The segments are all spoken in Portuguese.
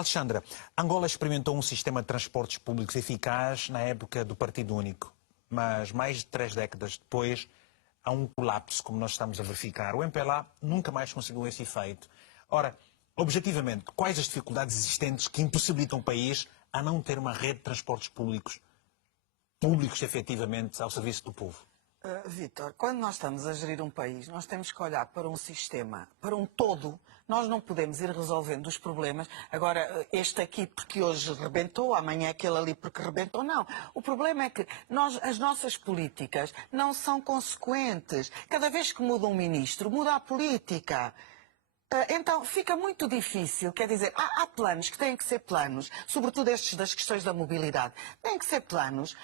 Alexandra, Angola experimentou um sistema de transportes públicos eficaz na época do Partido Único, mas mais de 3 décadas depois há um colapso, como nós estamos a verificar. O MPLA nunca mais conseguiu esse efeito. Ora, objetivamente, quais as dificuldades existentes que impossibilitam o país a não ter uma rede de transportes públicos efetivamente ao serviço do povo? Vítor, quando nós estamos a gerir um país, nós temos que olhar para um sistema, para um todo. Nós não podemos ir resolvendo os problemas. Agora, este aqui porque hoje rebentou, amanhã aquele ali porque rebentou. Não. O problema é que as nossas políticas não são consequentes. Cada vez que muda um ministro, muda a política. Então, fica muito difícil, quer dizer, há planos que têm que ser planos, sobretudo estes das questões da mobilidade, têm que ser planos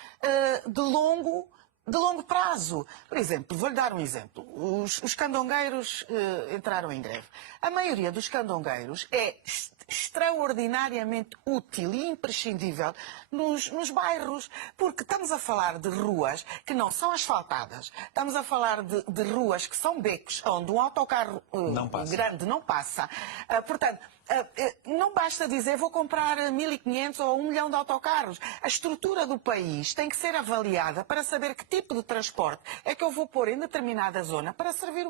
de longo prazo. Por exemplo, vou-lhe dar um exemplo. Os candongueiros entraram em greve. A maioria dos candongueiros é extraordinariamente útil e imprescindível nos bairros, porque estamos a falar de ruas que não são asfaltadas, estamos a falar de ruas que são becos, onde um autocarro grande não passa. Portanto, não basta dizer vou comprar 1.500 ou 1 milhão de autocarros. A estrutura do país tem que ser avaliada para saber que tipo de transporte é que eu vou pôr em determinada zona para servir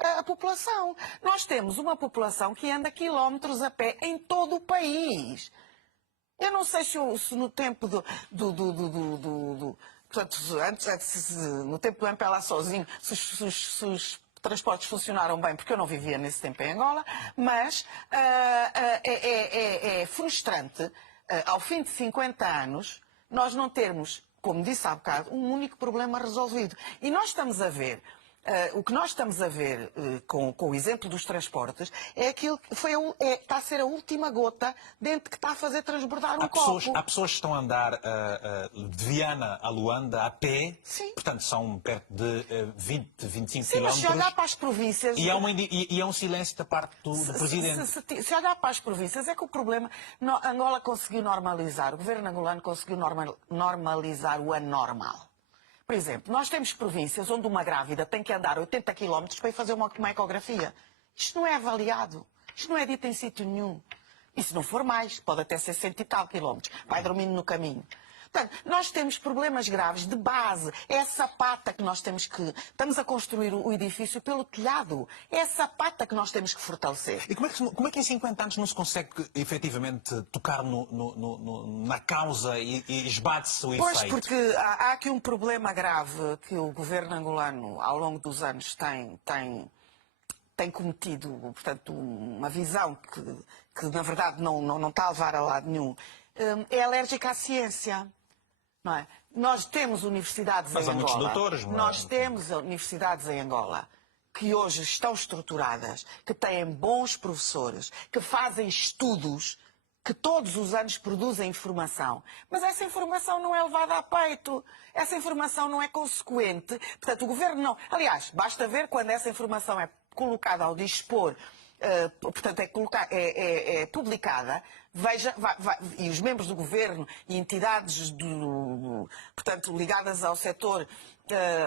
a população. Nós temos uma população que anda quilómetros a pé em todo o país. Eu não sei se no tempo portanto, no tempo do MPLA sozinho, se os transportes funcionaram bem, porque eu não vivia nesse tempo em Angola, mas é frustrante, ao fim de 50 anos, nós não termos, como disse há bocado, um único problema resolvido. E nós estamos a ver, o que nós estamos a ver com o exemplo dos transportes é aquilo que está a ser a última gota dentro que está a fazer transbordar um copo. Há pessoas que estão a andar de Viana a Luanda a pé, sim. Portanto são perto de 20, 25 sim, quilómetros. Mas se olhar para as províncias... E há um silêncio da parte do Presidente. Se olhar para as províncias, é que o problema... Angola conseguiu normalizar, o governo angolano conseguiu normalizar o anormal. Por exemplo, nós temos províncias onde uma grávida tem que andar 80 km para ir fazer uma ecografia. Isto não é avaliado. Isto não é dito em sítio nenhum. E se não for mais, pode até ser 100 e tal quilómetros. Vai dormindo no caminho. Portanto, nós temos problemas graves de base. É essa pata que nós temos que... Estamos a construir o edifício pelo telhado. É essa pata que nós temos que fortalecer. E como é que em 50 anos não se consegue efetivamente tocar na causa e esbate-se o efeito? Pois, porque há aqui um problema grave que o governo angolano, ao longo dos anos, tem cometido, portanto, uma visão que na verdade não está a levar a lado nenhum. É alérgica à ciência. Não é? Nós temos universidades em Angola. Mas há muitos doutores, não é? Nós temos universidades em Angola que hoje estão estruturadas, que têm bons professores, que fazem estudos, que todos os anos produzem informação. Mas essa informação não é levada a peito. Essa informação não é consequente. Portanto, o governo não... Aliás, basta ver quando essa informação é colocada ao dispor, portanto, é publicada, e os membros do governo e entidades portanto, ligadas ao setor,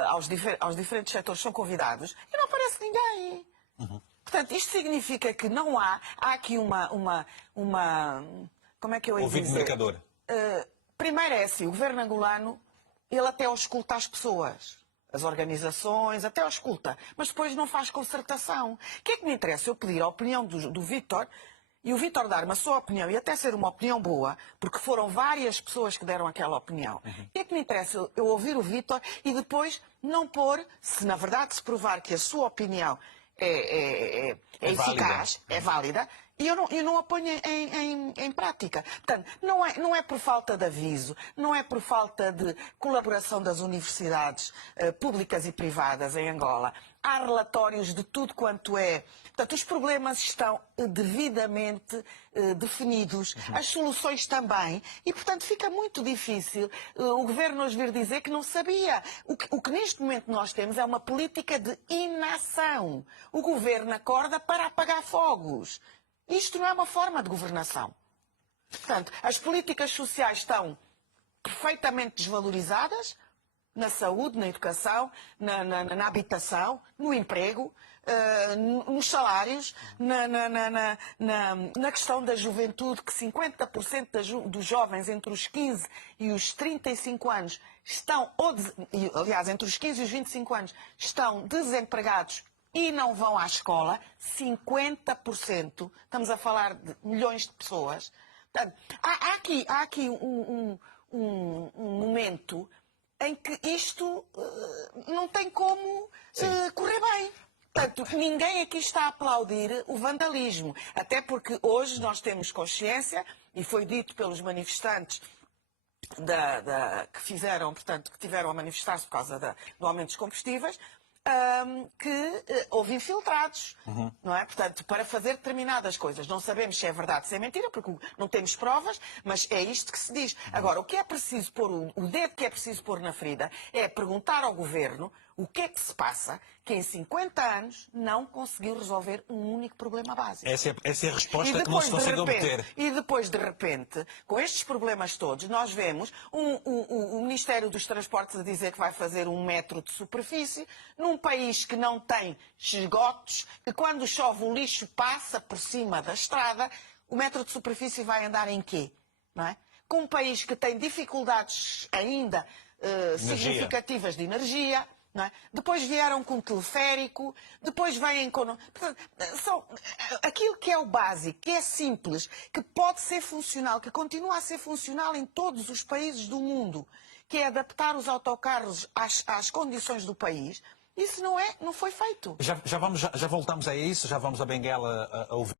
aos diferentes setores são convidados, e não aparece ninguém. Uhum. Portanto, isto significa que não há aqui uma como é que eu ia dizer? Ouvido de mercador. Primeiro é assim, o governo angolano, ele até ausculta as pessoas. As organizações, até ausculta, mas depois não faz concertação. O que é que me interessa? Eu pedir a opinião do Vítor e o Vítor dar-me a sua opinião e até ser uma opinião boa, porque foram várias pessoas que deram aquela opinião. O que é que me interessa? Eu ouvir o Vítor e depois não pôr, se na verdade se provar que a sua opinião é eficaz, é válida, e eu não a ponho em prática. Portanto, não é por falta de aviso, não é por falta de colaboração das universidades públicas e privadas em Angola. Há relatórios de tudo quanto é. Portanto, os problemas estão devidamente definidos, as soluções também, e, portanto, fica muito difícil o governo hoje vir dizer que não sabia. O que neste momento nós temos é uma política de inação. O governo acorda para apagar fogos. Isto não é uma forma de governação. Portanto, as políticas sociais estão perfeitamente desvalorizadas na saúde, na educação, na habitação, no emprego. nos salários, na questão da juventude, que 50% dos jovens entre os 15 e os 35 anos estão, aliás, entre os 15 e os 25 anos, estão desempregados e não vão à escola. 50%, estamos a falar de milhões de pessoas. Portanto, há aqui um momento em que isto não tem como correr bem. Portanto, ninguém aqui está a aplaudir o vandalismo. Até porque hoje nós temos consciência, e foi dito pelos manifestantes que fizeram, portanto, que tiveram a manifestar-se por causa do aumento dos combustíveis, que houve infiltrados, não é? Portanto, para fazer determinadas coisas. Não sabemos se é verdade, se é mentira, porque não temos provas, mas é isto que se diz. Agora, o que é preciso pôr, o dedo que é preciso pôr na ferida é perguntar ao Governo o que é que se passa que em 50 anos não conseguiu resolver um único problema básico. Essa é a resposta que não se consegue obter. E depois, de repente, com estes problemas todos, nós vemos o Ministério dos Transportes a dizer que vai fazer 1 metro de superfície, num país que não tem esgotos, que quando chove o lixo passa por cima da estrada, o metro de superfície vai andar em quê? Não é? Com um país que tem dificuldades ainda significativas de energia. Não é? Depois vieram com o teleférico, depois vêm com... Aquilo que é o básico, que é simples, que pode ser funcional, que continua a ser funcional em todos os países do mundo, que é adaptar os autocarros às condições do país, isso não foi feito. Já voltamos a isso, já vamos a Benguela a ouvir.